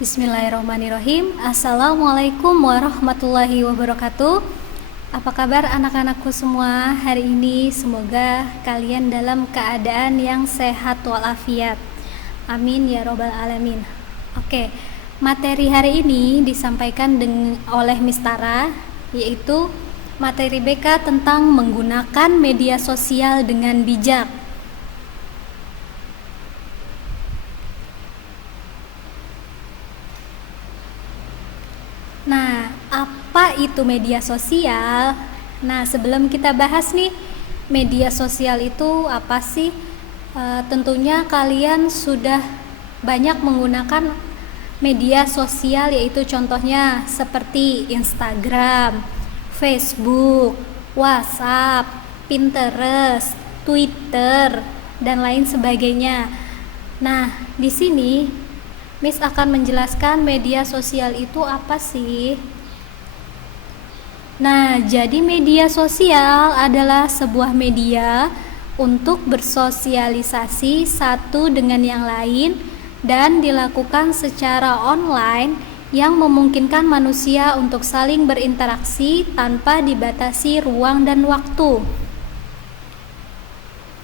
Bismillahirrahmanirrahim. Assalamualaikum warahmatullahi wabarakatuh. Apa kabar anak-anakku semua hari ini? Semoga kalian dalam keadaan yang sehat walafiat. Amin ya robbal alamin. Oke, materi hari ini disampaikan oleh Miss Tara, yaitu materi BK tentang menggunakan media sosial dengan bijak. Nah, apa itu media sosial? Nah, sebelum kita bahas nih, media sosial itu apa sih? Tentunya kalian sudah banyak menggunakan media sosial, yaitu contohnya seperti Instagram, Facebook, WhatsApp, Pinterest, Twitter, dan lain sebagainya. Nah, di sini Miss akan menjelaskan media sosial itu apa sih. Nah, jadi media sosial adalah sebuah media untuk bersosialisasi satu dengan yang lain dan dilakukan secara online yang memungkinkan manusia untuk saling berinteraksi tanpa dibatasi ruang dan waktu.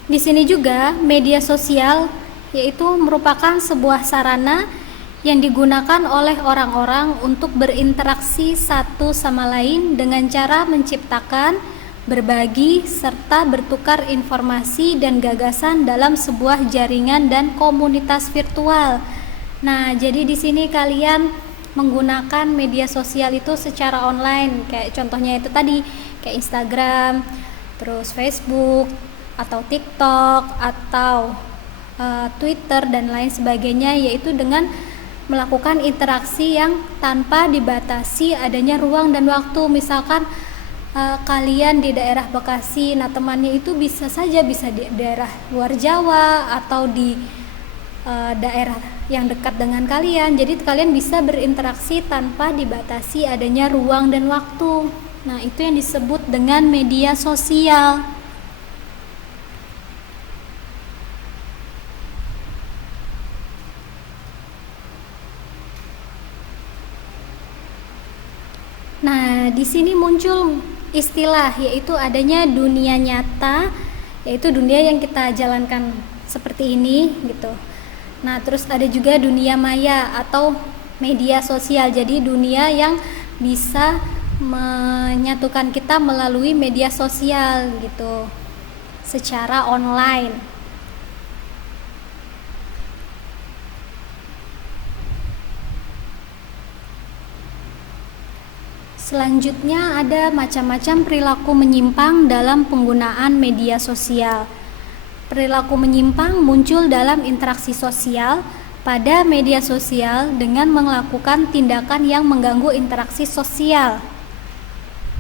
Di sini juga media sosial yaitu merupakan sebuah sarana yang digunakan oleh orang-orang untuk berinteraksi satu sama lain dengan cara menciptakan, berbagi, serta bertukar informasi dan gagasan dalam sebuah jaringan dan komunitas virtual. Nah, jadi di sini kalian menggunakan media sosial itu secara online, kayak contohnya itu tadi, kayak Instagram, terus Facebook, atau TikTok, atau Twitter, dan lain sebagainya, yaitu dengan melakukan interaksi yang tanpa dibatasi adanya ruang dan waktu. Misalkan kalian di daerah Bekasi, nah temannya itu bisa saja bisa di daerah luar Jawa atau di daerah yang dekat dengan kalian. Jadi kalian bisa berinteraksi tanpa dibatasi adanya ruang dan waktu. Nah, itu yang disebut dengan media sosial. Nah, di sini muncul istilah yaitu adanya dunia nyata, yaitu dunia yang kita jalankan seperti ini gitu. Nah, terus ada juga dunia maya atau media sosial. Jadi dunia yang bisa menyatukan kita melalui media sosial gitu, secara online. Selanjutnya ada macam-macam perilaku menyimpang dalam penggunaan media sosial. Perilaku menyimpang muncul dalam interaksi sosial pada media sosial dengan melakukan tindakan yang mengganggu interaksi sosial.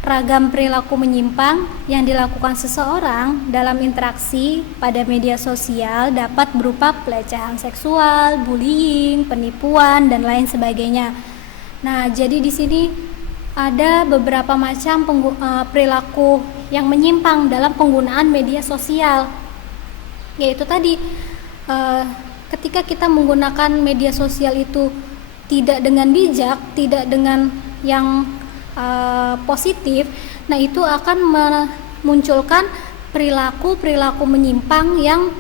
Ragam perilaku menyimpang yang dilakukan seseorang dalam interaksi pada media sosial dapat berupa pelecehan seksual, bullying, penipuan, dan lain sebagainya. Nah, jadi di sini ada beberapa macam perilaku yang menyimpang dalam penggunaan media sosial, yaitu tadi ketika kita menggunakan media sosial itu tidak dengan bijak, tidak dengan yang positif, nah itu akan memunculkan perilaku menyimpang yang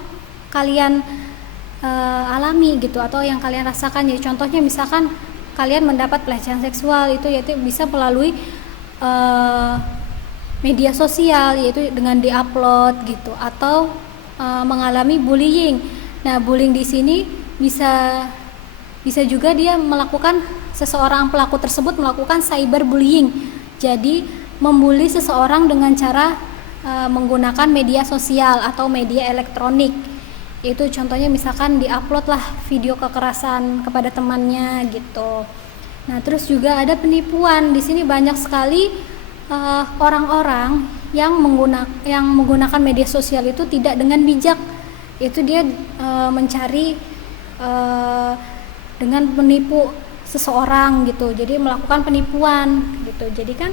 kalian alami gitu, atau yang kalian rasakan. Ya contohnya misalkan kalian mendapat pelecehan seksual, itu yaitu bisa melalui media sosial, yaitu dengan diupload gitu, atau mengalami bullying. Nah, bullying di sini bisa juga dia melakukan, seseorang pelaku tersebut melakukan cyberbullying. Jadi membuli seseorang dengan cara menggunakan media sosial atau media elektronik. Itu contohnya misalkan diupload lah video kekerasan kepada temannya gitu. Nah, terus juga ada penipuan. Di sini banyak sekali orang-orang yang menggunakan media sosial itu tidak dengan bijak. Itu dia mencari dengan menipu seseorang gitu. Jadi melakukan penipuan gitu. Jadi kan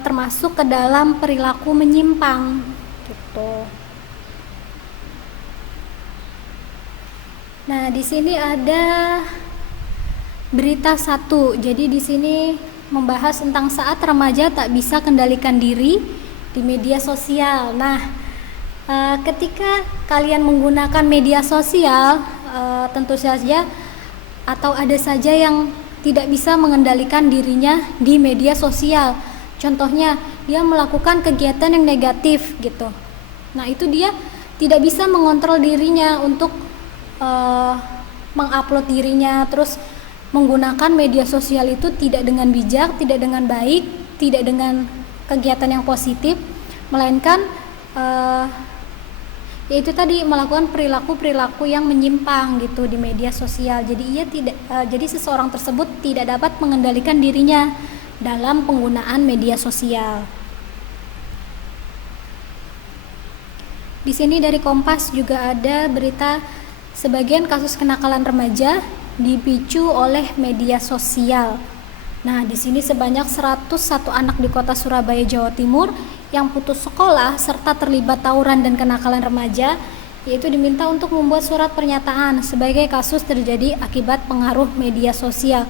termasuk ke dalam perilaku menyimpang gitu. Nah, di sini ada berita satu. Jadi di sini membahas tentang saat remaja tak bisa kendalikan diri di media sosial. Nah, ketika kalian menggunakan media sosial, tentu saja atau ada saja yang tidak bisa mengendalikan dirinya di media sosial. Contohnya, dia melakukan kegiatan yang negatif gitu. Nah, itu dia tidak bisa mengontrol dirinya untuk mengupload dirinya, terus menggunakan media sosial itu tidak dengan bijak, tidak dengan baik, tidak dengan kegiatan yang positif, melainkan yaitu tadi melakukan perilaku-perilaku yang menyimpang gitu di media sosial. Jadi jadi seseorang tersebut tidak dapat mengendalikan dirinya dalam penggunaan media sosial. Di sini dari Kompas juga ada berita sebagian kasus kenakalan remaja dipicu oleh media sosial. Nah, di sini sebanyak 101 anak di kota Surabaya, Jawa Timur yang putus sekolah serta terlibat tawuran dan kenakalan remaja, yaitu diminta untuk membuat surat pernyataan sebagai kasus terjadi akibat pengaruh media sosial.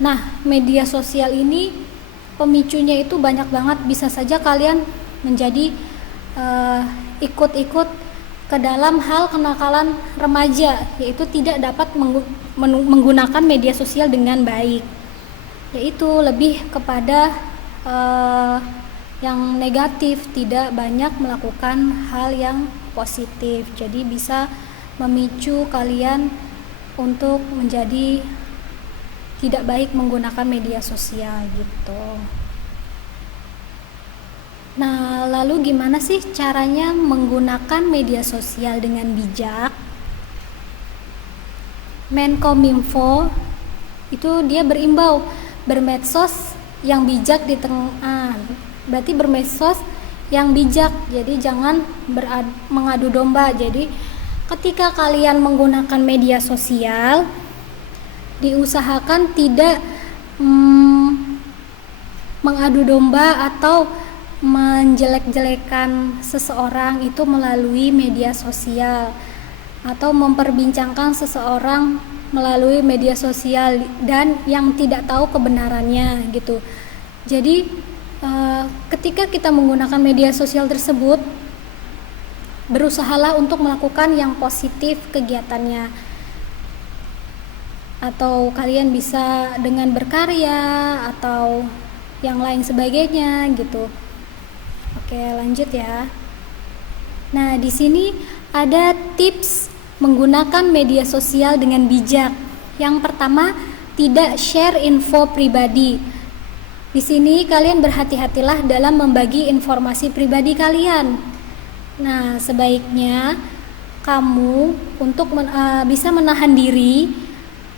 Nah, media sosial ini pemicunya itu banyak banget, bisa saja kalian menjadi ikut-ikut ke dalam hal kenakalan remaja, yaitu tidak dapat menggunakan media sosial dengan baik, yaitu lebih kepada yang negatif, tidak banyak melakukan hal yang positif. Jadi bisa memicu kalian untuk menjadi tidak baik menggunakan media sosial gitu. Nah, lalu gimana sih caranya menggunakan media sosial dengan bijak? Menkominfo itu dia berimbau bermedsos yang bijak di tengah, berarti bermedsos yang bijak, jadi jangan mengadu domba. Jadi ketika kalian menggunakan media sosial, diusahakan tidak mengadu domba atau menjelek-jelekan seseorang itu melalui media sosial, atau memperbincangkan seseorang melalui media sosial dan yang tidak tahu kebenarannya gitu. Jadi ketika kita menggunakan media sosial tersebut, berusahalah untuk melakukan yang positif kegiatannya, atau kalian bisa dengan berkarya atau yang lain sebagainya gitu. Oke, lanjut ya. Nah, di sini ada tips menggunakan media sosial dengan bijak. Yang pertama, tidak share info pribadi. Di sini kalian berhati-hatilah dalam membagi informasi pribadi kalian. Nah, sebaiknya kamu untuk bisa menahan diri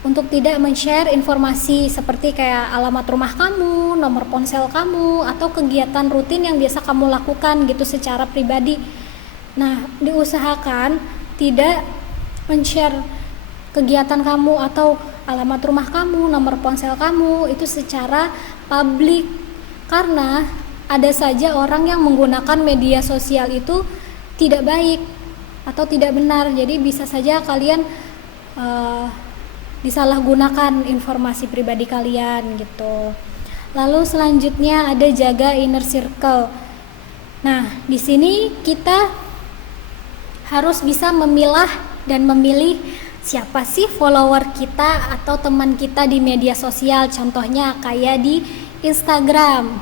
untuk tidak men-share informasi seperti kayak alamat rumah kamu, nomor ponsel kamu, atau kegiatan rutin yang biasa kamu lakukan gitu secara pribadi. Nah, diusahakan tidak men-share kegiatan kamu atau alamat rumah kamu, nomor ponsel kamu itu secara publik, karena ada saja orang yang menggunakan media sosial itu tidak baik atau tidak benar. Jadi bisa saja kalian disalahgunakan informasi pribadi kalian gitu. Lalu selanjutnya ada jaga inner circle. Nah, di sini kita harus bisa memilah dan memilih siapa sih follower kita atau teman kita di media sosial. Contohnya kayak di Instagram.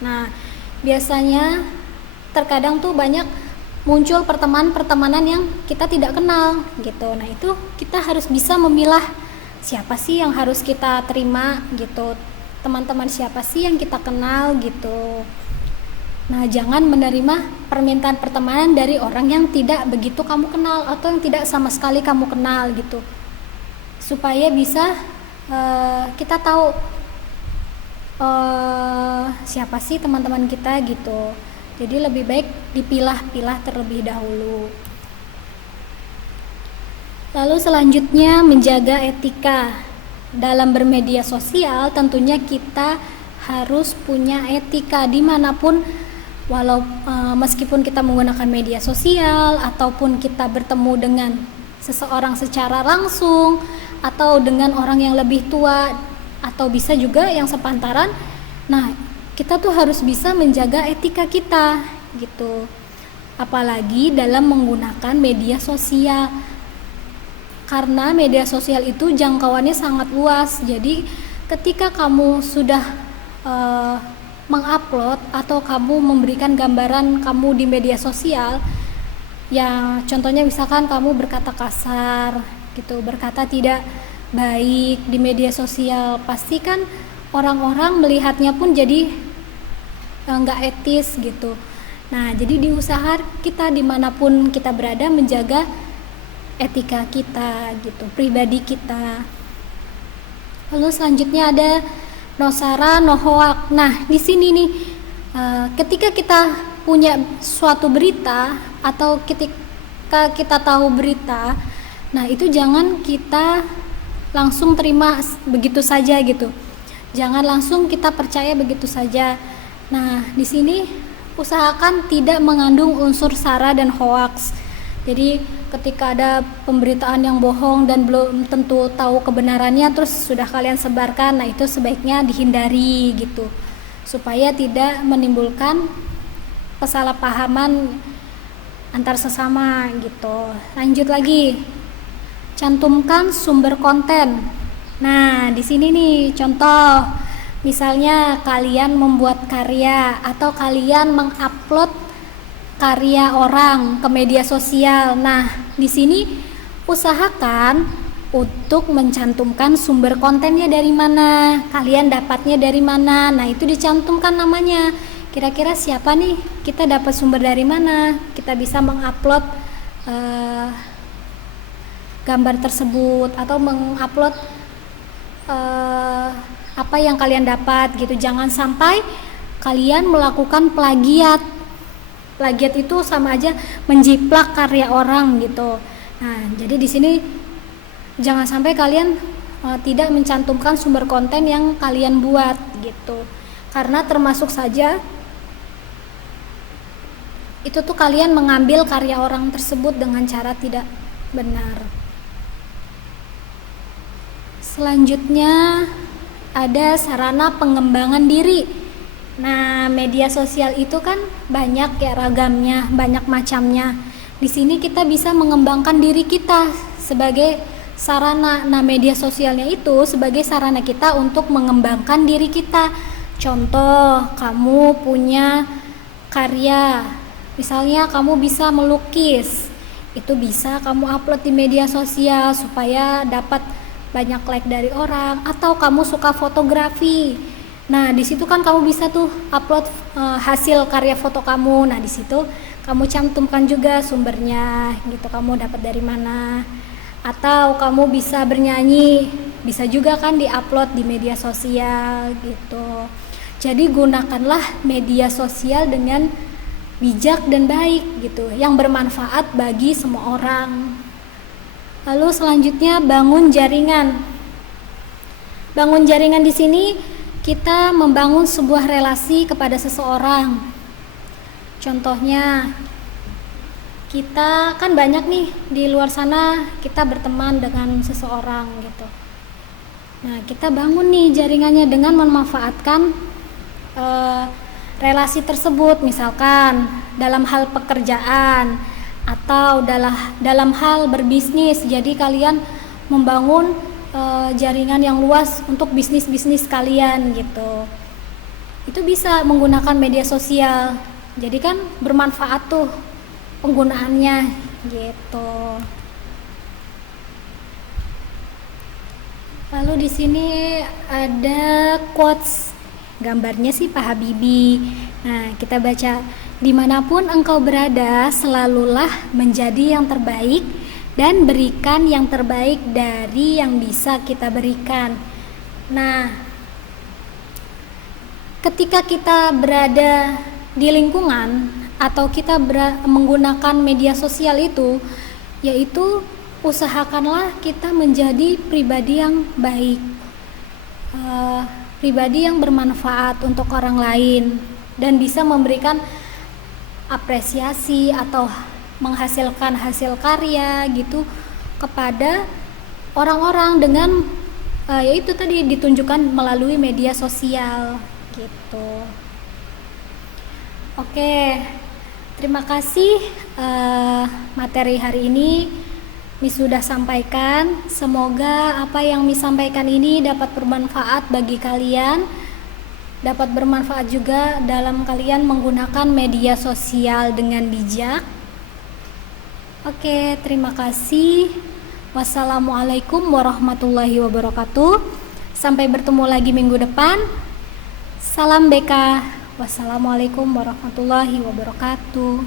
Nah, biasanya terkadang tuh banyak muncul pertemanan yang kita tidak kenal gitu. Nah, itu kita harus bisa memilah siapa sih yang harus kita terima gitu, teman-teman siapa sih yang kita kenal gitu. Nah, jangan menerima permintaan pertemanan dari orang yang tidak begitu kamu kenal atau yang tidak sama sekali kamu kenal gitu, supaya bisa kita tahu siapa sih teman-teman kita gitu. Jadi lebih baik dipilah-pilah terlebih dahulu. Lalu selanjutnya menjaga etika dalam bermedia sosial. Tentunya kita harus punya etika dimanapun, meskipun kita menggunakan media sosial ataupun kita bertemu dengan seseorang secara langsung atau dengan orang yang lebih tua atau bisa juga yang sepantaran. Nah, kita tuh harus bisa menjaga etika kita gitu. Apalagi dalam menggunakan media sosial. Karena media sosial itu jangkauannya sangat luas. Jadi ketika kamu sudah mengupload atau kamu memberikan gambaran kamu di media sosial, ya contohnya misalkan kamu berkata kasar gitu, berkata tidak baik di media sosial, pasti kan orang-orang melihatnya pun jadi nggak etis gitu. Nah, jadi diusahakan kita dimanapun kita berada menjaga etika kita gitu, pribadi kita. Lalu selanjutnya ada no sara no hoak. Nah, di sini nih ketika kita punya suatu berita atau ketika kita tahu berita, nah itu jangan kita langsung terima begitu saja gitu. Jangan langsung kita percaya begitu saja. Nah, di sini usahakan tidak mengandung unsur sara dan hoaks. Jadi ketika ada pemberitaan yang bohong dan belum tentu tahu kebenarannya terus sudah kalian sebarkan, nah itu sebaiknya dihindari gitu, supaya tidak menimbulkan kesalahpahaman antar sesama gitu. Lanjut lagi, cantumkan sumber konten. Nah, di sini nih contoh, misalnya kalian membuat karya atau kalian mengupload karya orang ke media sosial. Nah, di sini usahakan untuk mencantumkan sumber kontennya dari mana, kalian dapatnya dari mana. Nah, itu dicantumkan namanya. Kira-kira siapa nih? Kita dapat sumber dari mana? Kita bisa mengupload gambar tersebut atau mengupload apa yang kalian dapat gitu. Jangan sampai kalian melakukan plagiat. Plagiat itu sama aja menjiplak karya orang gitu. Nah, jadi di sini jangan sampai kalian tidak mencantumkan sumber konten yang kalian buat gitu. Karena termasuk saja itu tuh kalian mengambil karya orang tersebut dengan cara tidak benar. Selanjutnya ada sarana pengembangan diri. Nah, media sosial itu kan banyak ya ragamnya, banyak macamnya. Di sini kita bisa mengembangkan diri kita sebagai sarana. Nah, media sosialnya itu sebagai sarana kita untuk mengembangkan diri kita. Contoh, kamu punya karya, misalnya kamu bisa melukis, itu bisa kamu upload di media sosial supaya dapat banyak like dari orang. Atau kamu suka fotografi, nah di situ kan kamu bisa tuh upload hasil karya foto kamu. Nah di situ kamu cantumkan juga sumbernya gitu, kamu dapat dari mana. Atau kamu bisa bernyanyi, bisa juga kan diupload di media sosial gitu. Jadi gunakanlah media sosial dengan bijak dan baik gitu, yang bermanfaat bagi semua orang. Lalu selanjutnya bangun jaringan. Bangun jaringan di sini kita membangun sebuah relasi kepada seseorang. Contohnya, kita kan banyak nih di luar sana kita berteman dengan seseorang gitu. Nah, kita bangun nih jaringannya dengan memanfaatkan relasi tersebut, misalkan dalam hal pekerjaan atau dalam hal berbisnis. Jadi kalian membangun jaringan yang luas untuk bisnis kalian gitu. Itu bisa menggunakan media sosial. Jadi kan bermanfaat tuh penggunaannya gitu. Lalu di sini ada quotes, gambarnya sih Pak Habibie. Nah, kita baca, dimanapun engkau berada, selalulah menjadi yang terbaik dan berikan yang terbaik dari yang bisa kita berikan. Nah, ketika kita berada di lingkungan atau kita menggunakan media sosial itu, yaitu usahakanlah kita menjadi pribadi yang baik, pribadi yang bermanfaat untuk orang lain dan bisa memberikan apresiasi atau menghasilkan hasil karya gitu kepada orang-orang dengan yaitu tadi ditunjukkan melalui media sosial gitu. Oke, terima kasih materi hari ini Miss sudah sampaikan. Semoga apa yang Miss sampaikan ini dapat bermanfaat bagi kalian, dapat bermanfaat juga dalam kalian menggunakan media sosial dengan bijak. Oke, terima kasih. Wassalamualaikum warahmatullahi wabarakatuh. Sampai bertemu lagi minggu depan. Salam BK. Wassalamualaikum warahmatullahi wabarakatuh.